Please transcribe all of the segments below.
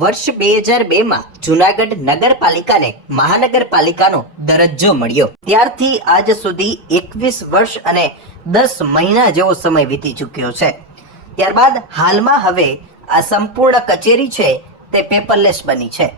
વર્ષ બે હજાર બેમાં જુનાગઢ નગરપાલિકાને મહાનગરપાલિકાનો દરજ્જો મળ્યો. ત્યારથી આજ સુધી એકવીસ વર્ષ અને દસ મહિના જેવો સમય વીતી ચૂક્યો છે. ત્યારબાદ હાલમાં હવે આ સંપૂર્ણ કચેરી છે તે પેપરલેસ બની છે.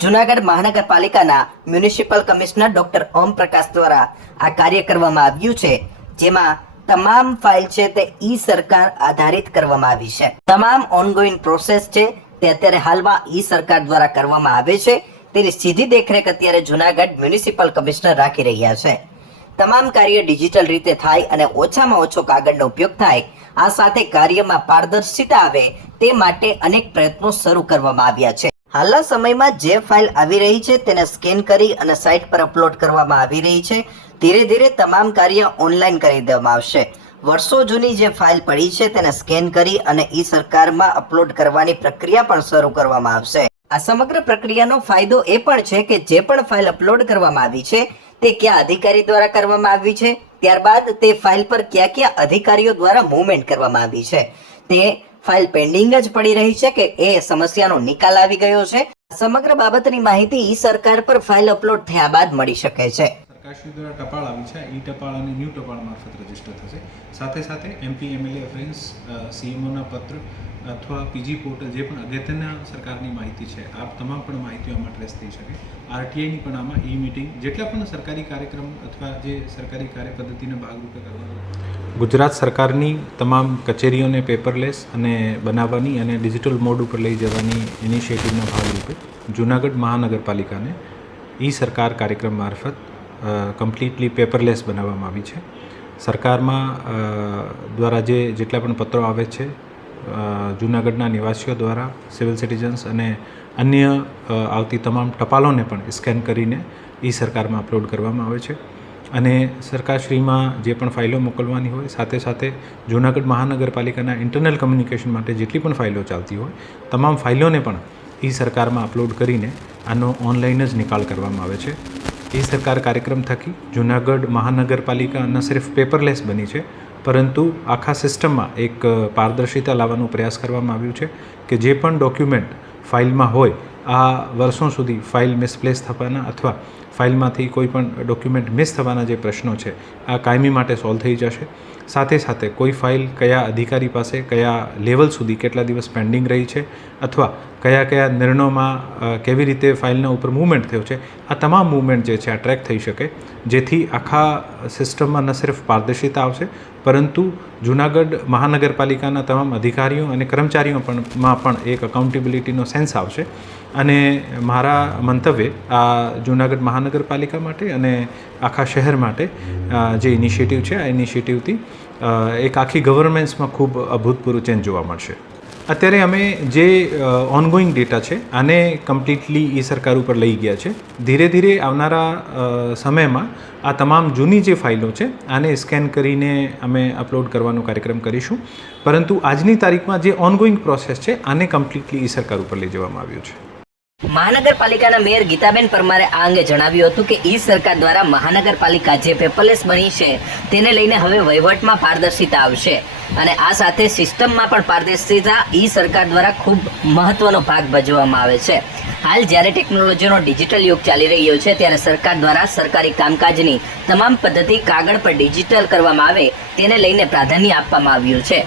જુનાગઢ મહાનગરપાલિકાના municipal commissioner doctor Om Prakash દ્વારા આ કાર્ય કરવામાં આવ્યું છે, જેમાં તમામ ફાઇલ છે તે ઈ સરકાર આધારિત કરવામાં આવી છે. તમામ ઓનગોઈંગ પ્રોસેસ છે તે અત્યારે હાલમાં ઈ સરકાર દ્વારા કરવામાં આવે છે. તેની સીધી દેખરેખ અત્યારે જુનાગઢ મ્યુનિસિપલ કમિશનર રાખી રહ્યા છે. તમામ કાર્ય ડિજિટલ રીતે થાય અને ઓછામાં ઓછો કાગળનો ઉપયોગ થાય, આ સાથે કાર્યમાં પારદર્શિતા આવે તે માટે અનેક પ્રયત્નો શરૂ કરવામાં આવ્યા છે. હાલના સમયમાં જે ફાઇલ આવી રહી છે તેને સ્કેન કરી અને સાઇટ પર અપલોડ કરવામાં આવી રહી છે. ધીરે ધીરે તમામ કાર્ય ઓનલાઈન કરી દેવામાં આવશે. વર્ષો જૂની જે ફાઇલ પડી છે તેને સ્કેન કરી અને ઈ સરકારમાં અપલોડ કરવાની પ્રક્રિયા પણ શરૂ કરવામાં આવશે. આ સમગ્ર પ્રક્રિયાનો ફાયદો એ પણ છે કે જે પણ ફાઇલ અપલોડ કરવામાં આવી છે, તે કયા અધિકારી દ્વારા કરવામાં આવી છે, ત્યારબાદ તે ફાઇલ પર કયા કયા અધિકારીઓ દ્વારા મૂવમેન્ટ કરવામાં આવી છે. તે ફાઇલ પેન્ડિંગ જ પડી રહી છે કે એ સમસ્યાનો નિકાલ આવી ગયો છે. સમગ્ર બાબતની માહિતી ઈ સરકાર પર ફાઇલ અપલોડ થયા બાદ મળી શકે છે. સરકારશ્રી દ્વારા ટપાલ આવી છે. ઈ ટપાલ અને ન્યૂ ટપાલ મારફત રજિસ્ટર થશે. સાથે સાથે એમપી, એમએલએ ફ્રેન્ડ્સ સીએમઓના પત્ર અથવા પીજી પોર્ટલ જે પણ અગત્યના સરકારની માહિતી છે આ તમામ પણ માહિતીઓ આમાં ટ્રેસ થઈ શકે. આરટીઆઈની પણ આમાં ઈ મિટિંગ જેટલા પણ સરકારી કાર્યક્રમ અથવા જે સરકારી કાર્ય પદ્ધતિને ભાગરૂપે કરવાનું. ગુજરાત સરકારની તમામ કચેરીઓને પેપરલેસ અને બનાવવાની અને ડિજિટલ મોડ ઉપર લઈ જવાની ઇનિશિયેટિવના ભાગરૂપે જૂનાગઢ મહાનગરપાલિકાને ઈ સરકાર કાર્યક્રમ મારફત કમ્પ્લીટલી પેપરલેસ બનાવવામાં આવી છે. સરકારમાં દ્વારા જે જેટલા પણ પત્રો આવે છે જૂનાગઢના નિવાસીઓ દ્વારા સિવિલ સિટીઝન્સ અને અન્ય આવતી તમામ ટપાલોને પણ સ્કેન કરીને ઈ સરકારમાં અપલોડ કરવામાં આવે છે. અને સરકારશ્રીમાં જે પણ ફાઇલો મોકલવાની હોય, સાથે સાથે જૂનાગઢ મહાનગરપાલિકાના ઇન્ટરનલ કમ્યુનિકેશન માટે જેટલી પણ ફાઇલો ચાલતી હોય, તમામ ફાઇલોને પણ ઈ સરકારમાં અપલોડ કરીને આનો ઓનલાઈન જ નિકાલ કરવામાં આવે છે. ઈ સરકાર કાર્યક્રમ થકી જુનાગઢ મહાનગરપાલિકા ન સિર્ફ પેપરલેસ બની છે, પરંતુ આખા સિસ્ટમમાં એક પારદર્શિતા લાવવાનો પ્રયાસ કરવામાં આવ્યો છે કે જે પણ ડોક્યુમેન્ટ ફાઇલમાં હોય, આ વર્ષો સુધી ફાઇલ મિસપ્લેસ થવાના અથવા ફાઇલમાંથી કોઈ પણ ડોક્યુમેન્ટ મિસ થવાના જે પ્રશ્નો છે, આ કાયમી માટે સોલ્વ થઈ જશે. સાથે સાથે કોઈ ફાઇલ કયા અધિકારી પાસે કયા લેવલ સુધી કેટલા દિવસ પેન્ડિંગ રહી છે અથવા કયા કયા નિર્ણયોમાં કેવી રીતે ફાઇલના ઉપર મૂવમેન્ટ થયો છે, આ તમામ મૂવમેન્ટ જે છે આ ટ્રેક થઈ શકે. જેથી આખા સિસ્ટમમાં ન સિર્ફ પારદર્શિતા આવશે, પરંતુ જૂનાગઢ મહાનગરપાલિકાના તમામ અધિકારીઓ અને કર્મચારીઓ પણ, માં પણ એક અકાઉન્ટેબિલિટીનો સેન્સ આવશે. અને મારા મંતવ્યે આ જૂનાગઢ મહાનગરપાલિકા માટે અને આખા શહેર માટે જે ઇનિશિયેટિવ છે, આ ઇનિશિયેટિવથી એક આખી ગવર્નમેન્ટ્સમાં ખૂબ અભૂતપૂર્વ ચેન્જ જોવા મળશે. અત્યારે અમે જે ઓનગોઈંગ ડેટા છે, આને કમ્પ્લીટલી એ સરકાર ઉપર લઈ ગયા છે. ધીરે ધીરે આવનારા સમયમાં આ તમામ જૂની જે ફાઇલો છે, આને સ્કેન કરીને અમે અપલોડ કરવાનો કાર્યક્રમ કરીશું. પરંતુ આજની તારીખમાં જે ઓનગોઈંગ પ્રોસેસ છે, આને કમ્પ્લીટલી ઈ સરકાર ઉપર લઈ જવામાં આવ્યું છે. મહાનગરપાલિકાના મેયર ગીતાબેન પરમારે આ અંગે જણાવ્યું હતું કે ઈ સરકાર દ્વારા મહાનગરપાલિકા જે પેપરલેસ બની છે, તેને લઈને હવે વહીવટમાં પારદર્શિતા આવશે. અને આ સાથે સિસ્ટમમાં પણ પારદર્શિતા ઈ સરકાર દ્વારા ખૂબ મહત્વનો ભાગ ભજવવામાં આવે છે. હાલ જ્યારે ટેકનોલોજીનો ડિજિટલ યુગ ચાલી રહ્યો છે, ત્યારે સરકાર દ્વારા સરકારી કામકાજની તમામ પદ્ધતિ કાગળ પર ડિજિટલ કરવામાં આવે, તેને લઈને પ્રાધાન્ય આપવામાં આવ્યું છે.